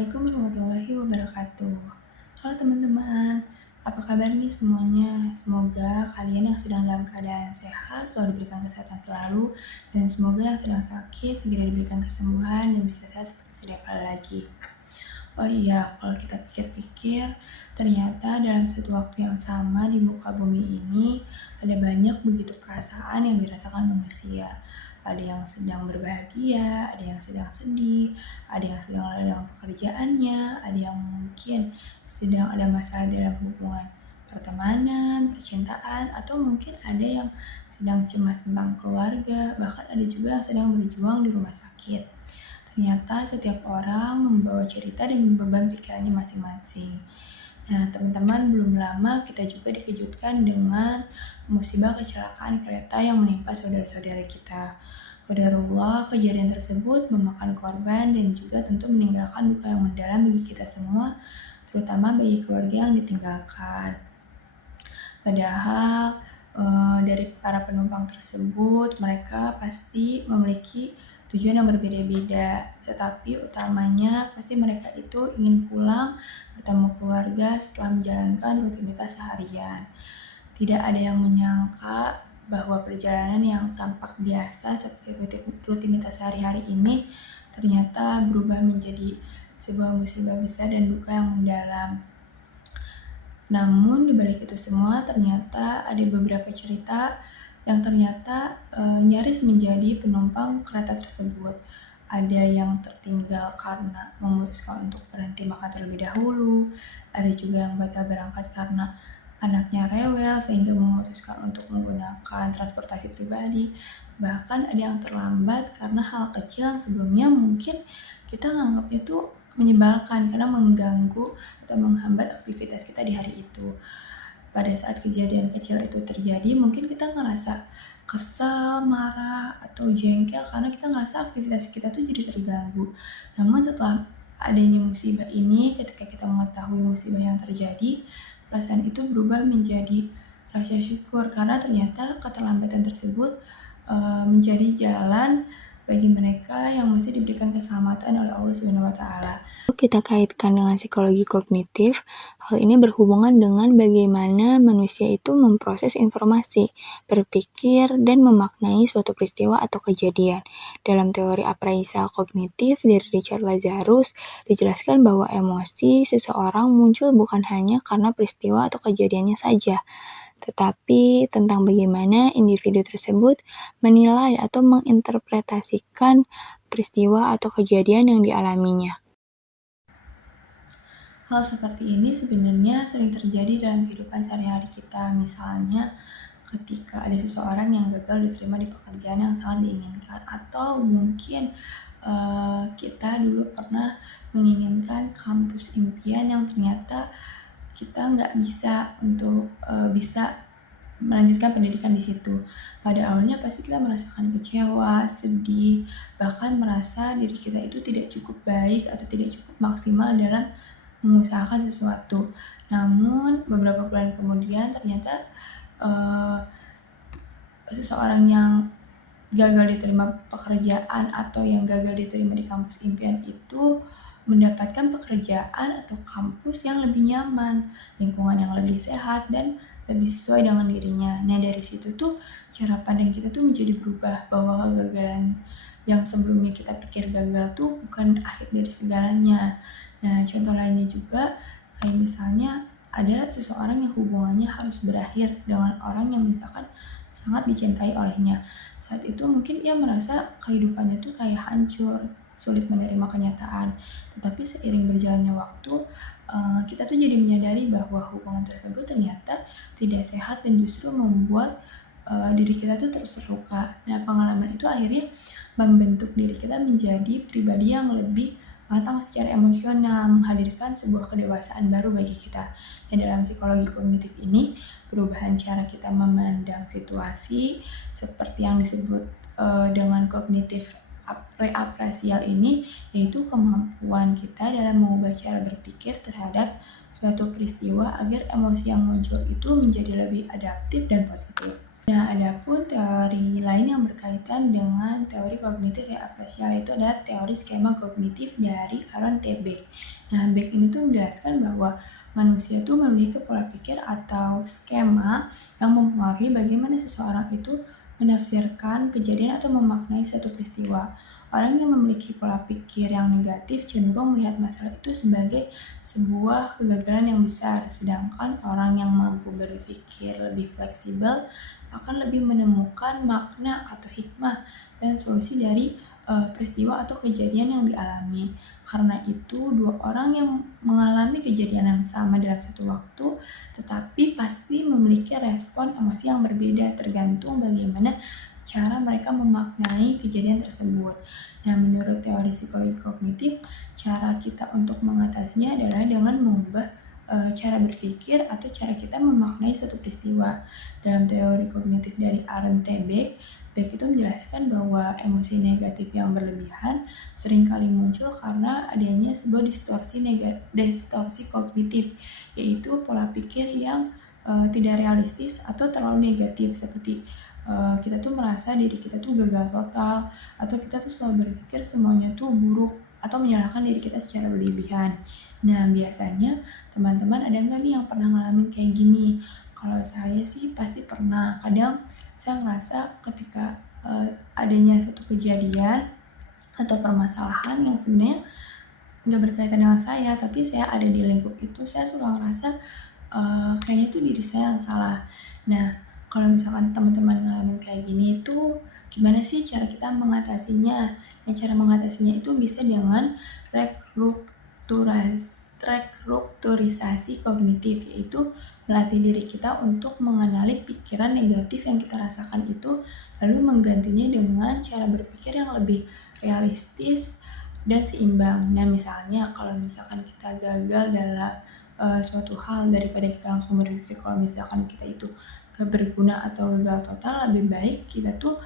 Assalamualaikum warahmatullahi wabarakatuh. Halo teman-teman, apa kabar nih semuanya? Semoga kalian yang sedang dalam keadaan sehat selalu diberikan kesehatan selalu, dan semoga yang sedang sakit segera diberikan kesembuhan dan bisa sehat seperti sedia kala lagi. Oh iya, kalau kita pikir-pikir, ternyata dalam satu waktu yang sama di muka bumi ini ada banyak begitu perasaan yang dirasakan manusia. Ada yang sedang berbahagia, ada yang sedang sedih, ada yang sedang ada dalam pekerjaannya, ada yang mungkin sedang ada masalah dalam hubungan pertemanan, percintaan, atau mungkin ada yang sedang cemas tentang keluarga, bahkan ada juga yang sedang berjuang di rumah sakit. Ternyata setiap orang membawa cerita dan beban pikirannya masing-masing. Nah, teman-teman, belum lama kita juga dikejutkan dengan musibah kecelakaan kereta yang menimpa saudara-saudara kita. Qadarullah, kejadian tersebut memakan korban dan juga tentu meninggalkan duka yang mendalam bagi kita semua, terutama bagi keluarga yang ditinggalkan. Padahal dari para penumpang tersebut, mereka pasti memiliki tujuan yang berbeda-beda, tetapi utamanya pasti mereka itu ingin pulang bertemu keluarga setelah menjalankan rutinitas seharian. Tidak ada yang menyangka bahwa perjalanan yang tampak biasa seperti rutinitas sehari-hari ini ternyata berubah menjadi sebuah musibah besar dan duka yang mendalam. Namun di balik itu semua ternyata ada beberapa cerita yang ternyata nyaris menjadi penumpang kereta tersebut. Ada yang tertinggal karena memutuskan untuk berhenti makan terlebih dahulu. Ada juga yang batal berangkat karena anaknya rewel sehingga memutuskan untuk menggunakan transportasi pribadi. Bahkan ada yang terlambat karena hal kecil yang sebelumnya mungkin kita nganggapnya tuh menyebalkan karena mengganggu atau menghambat aktivitas kita di hari itu. Pada saat kejadian kecil itu terjadi, mungkin kita ngerasa kesal, marah, atau jengkel karena kita ngerasa aktivitas kita tuh jadi terganggu. Namun setelah adanya musibah ini, ketika kita mengetahui musibah yang terjadi, perasaan itu berubah menjadi rasa syukur karena ternyata keterlambatan tersebut menjadi jalan bagi mereka yang masih diberikan keselamatan oleh Allah SWT. Kita kaitkan dengan psikologi kognitif, hal ini berhubungan dengan bagaimana manusia itu memproses informasi, berpikir, dan memaknai suatu peristiwa atau kejadian. Dalam teori apraisal kognitif dari Richard Lazarus, dijelaskan bahwa emosi seseorang muncul bukan hanya karena peristiwa atau kejadiannya saja, tetapi tentang bagaimana individu tersebut menilai atau menginterpretasikan peristiwa atau kejadian yang dialaminya. Hal seperti ini sebenarnya sering terjadi dalam kehidupan sehari-hari kita. Misalnya ketika ada seseorang yang gagal diterima di pekerjaan yang sangat diinginkan, atau mungkin kita dulu pernah menginginkan kampus impian yang ternyata kita nggak bisa untuk bisa melanjutkan pendidikan di situ. Pada awalnya pasti kita merasakan kecewa, sedih, bahkan merasa diri kita itu tidak cukup baik atau tidak cukup maksimal dalam mengusahakan sesuatu. Namun beberapa bulan kemudian ternyata seseorang yang gagal diterima pekerjaan atau yang gagal diterima di kampus impian itu mendapatkan pekerjaan atau kampus yang lebih nyaman, lingkungan yang lebih sehat dan lebih sesuai dengan dirinya. Nah, dari situ tuh cara pandang kita tuh menjadi berubah, bahwa kegagalan yang sebelumnya kita pikir gagal tuh bukan akhir dari segalanya. Nah, contoh lainnya juga kayak misalnya ada seseorang yang hubungannya harus berakhir dengan orang yang misalkan sangat dicintai olehnya. Saat itu mungkin ia merasa kehidupannya tuh kayak hancur, sulit menerima kenyataan. Tetapi seiring berjalannya waktu, kita tuh jadi menyadari bahwa hubungan tersebut ternyata tidak sehat dan justru membuat diri kita tuh terus terluka. Nah, pengalaman itu akhirnya membentuk diri kita menjadi pribadi yang lebih matang secara emosional, menghadirkan sebuah kedewasaan baru bagi kita. Dan dalam psikologi kognitif ini, perubahan cara kita memandang situasi seperti yang disebut dengan kognitif reapresial ini, yaitu kemampuan kita dalam mengubah cara berpikir terhadap suatu peristiwa agar emosi yang muncul itu menjadi lebih adaptif dan positif. Nah, adapun teori lain yang berkaitan dengan teori kognitif yang apresial itu adalah teori skema kognitif dari Aaron T. Beck. Nah, Beck ini tuh menjelaskan bahwa manusia tuh memiliki pola pikir atau skema yang mempengaruhi bagaimana seseorang itu menafsirkan kejadian atau memaknai suatu peristiwa. Orang yang memiliki pola pikir yang negatif cenderung melihat masalah itu sebagai sebuah kegagalan yang besar, sedangkan orang yang mampu berpikir lebih fleksibel akan lebih menemukan makna atau hikmah dan solusi dari peristiwa atau kejadian yang dialami. Karena itu, dua orang yang mengalami kejadian yang sama dalam satu waktu, tetapi pasti memiliki respon emosi yang berbeda tergantung bagaimana cara mereka memaknai kejadian tersebut. Nah, menurut teori psikologi kognitif, cara kita untuk mengatasinya adalah dengan mengubah cara berpikir atau cara kita memaknai suatu peristiwa. Dalam teori kognitif dari Aaron T. Beck, Beck itu menjelaskan bahwa emosi negatif yang berlebihan seringkali muncul karena adanya sebuah distorsi kognitif, yaitu pola pikir yang tidak realistis atau terlalu negatif, seperti kita tuh merasa diri kita tuh gagal total, atau kita tuh selalu berpikir semuanya tuh buruk, atau menyalahkan diri kita secara berlebihan. Nah, biasanya teman-teman ada nggak nih yang pernah ngalamin kayak gini? Kalau saya sih pasti pernah. Kadang saya ngerasa ketika adanya satu kejadian atau permasalahan yang sebenarnya nggak berkaitan dengan saya, tapi saya ada di lingkup itu, saya suka ngerasa kayaknya tuh diri saya yang salah. Nah, kalau misalkan teman-teman ngalamin kayak gini itu gimana sih cara kita mengatasinya? Nah, cara mengatasinya itu bisa dengan restrukturisasi kognitif, yaitu melatih diri kita untuk mengenali pikiran negatif yang kita rasakan itu, lalu menggantinya dengan cara berpikir yang lebih realistis dan seimbang. Nah, misalnya kalau misalkan kita gagal dalam suatu hal, daripada kita langsung berpikir kalau misalkan kita itu gak berguna atau gagal total, lebih baik kita tuh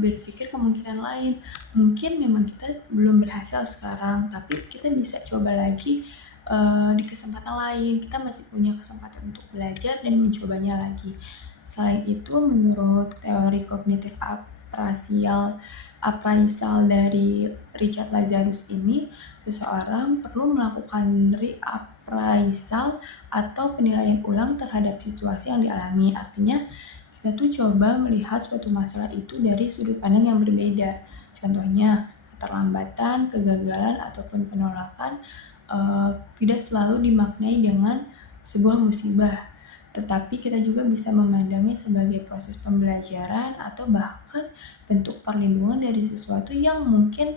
berpikir kemungkinan lain. Mungkin memang kita belum berhasil sekarang, tapi kita bisa coba lagi di kesempatan lain. Kita masih punya kesempatan untuk belajar dan mencobanya lagi. Selain itu, menurut teori kognitif appraisal dari Richard Lazarus ini, seseorang perlu melakukan reappraisal atau penilaian ulang terhadap situasi yang dialami. Artinya, kita tuh coba melihat suatu masalah itu dari sudut pandang yang berbeda. Contohnya, keterlambatan, kegagalan, ataupun penolakan tidak selalu dimaknai dengan sebuah musibah, tetapi kita juga bisa memandangnya sebagai proses pembelajaran atau bahkan bentuk perlindungan dari sesuatu yang mungkin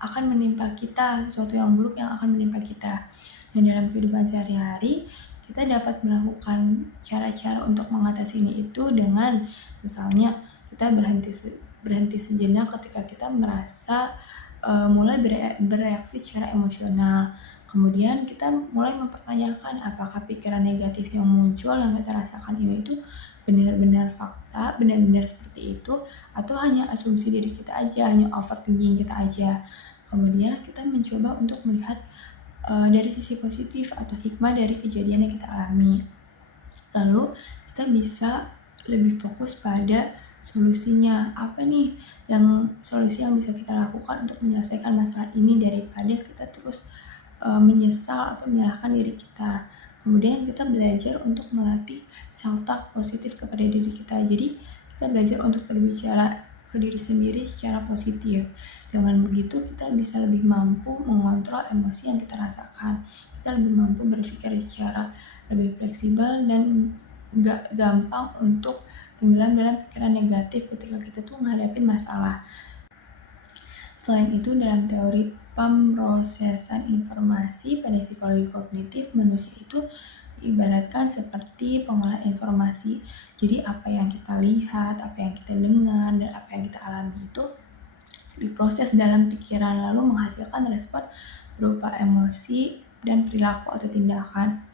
akan menimpa kita, sesuatu yang buruk yang akan menimpa kita. Dan dalam kehidupan sehari-hari, kita dapat melakukan cara-cara untuk mengatasinya itu dengan misalnya kita berhenti sejenak ketika kita merasa mulai bereaksi secara emosional. Kemudian kita mulai mempertanyakan apakah pikiran negatif yang muncul yang kita rasakan ini itu benar-benar fakta, benar-benar seperti itu, atau hanya asumsi diri kita aja, hanya overthinking kita aja. Kemudian kita mencoba untuk melihat dari sisi positif atau hikmah dari kejadian yang kita alami. Lalu kita bisa lebih fokus pada solusinya. Apa nih solusi yang bisa kita lakukan untuk menyelesaikan masalah ini, daripada kita terus menyesal atau menyalahkan diri kita. Kemudian kita belajar untuk melatih self-talk positif kepada diri kita. Jadi kita belajar untuk berbicara ke diri sendiri secara positif. Dengan begitu kita bisa lebih mampu mengontrol emosi yang kita rasakan. Kita lebih mampu berpikir secara lebih fleksibel dan gak gampang untuk tenggelam dalam pikiran negatif ketika kita tuh menghadapi masalah. Selain itu, dalam teori pemrosesan informasi pada psikologi kognitif, manusia itu diibaratkan seperti pengolah informasi. Jadi apa yang kita lihat, apa yang kita dengar, dan apa yang kita alami itu diproses dalam pikiran lalu menghasilkan respon berupa emosi dan perilaku atau tindakan.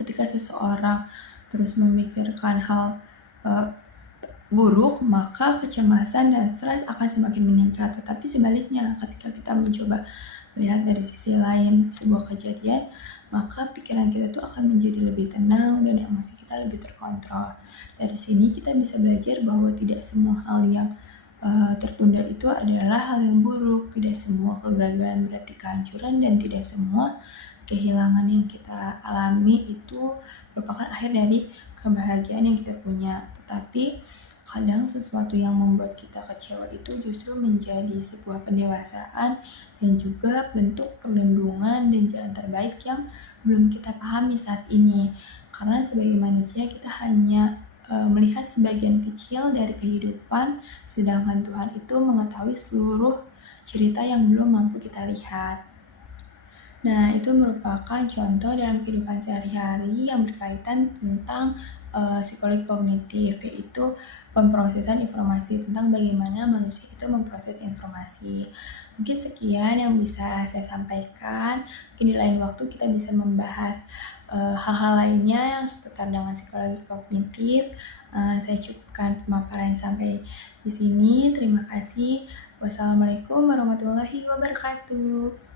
Ketika seseorang terus memikirkan hal buruk, maka kecemasan dan stres akan semakin meningkat. Tetapi sebaliknya, ketika kita mencoba melihat dari sisi lain sebuah kejadian, maka pikiran kita tuh akan menjadi lebih tenang dan emosi kita lebih terkontrol. Dari sini kita bisa belajar bahwa tidak semua hal yang tertunda itu adalah hal yang buruk. Tidak semua kegagalan berarti kehancuran, dan tidak semua kehilangan yang kita alami itu merupakan akhir dari kebahagiaan yang kita punya. Tetapi kadang sesuatu yang membuat kita kecewa itu justru menjadi sebuah pendewasaan dan juga bentuk perlindungan dan jalan terbaik yang belum kita pahami saat ini. Karena sebagai manusia kita hanya melihat sebagian kecil dari kehidupan, sedangkan Tuhan itu mengetahui seluruh cerita yang belum mampu kita lihat. Nah, itu merupakan contoh dalam kehidupan sehari-hari yang berkaitan tentang psikologi kognitif, yaitu pemrosesan informasi, tentang bagaimana manusia itu memproses informasi. Mungkin sekian yang bisa saya sampaikan. Mungkin di lain waktu kita bisa membahas hal-hal lainnya yang seputar dengan psikologi kognitif. Saya cukupkan pemaparan sampai di sini. Terima kasih. Wassalamualaikum warahmatullahi wabarakatuh.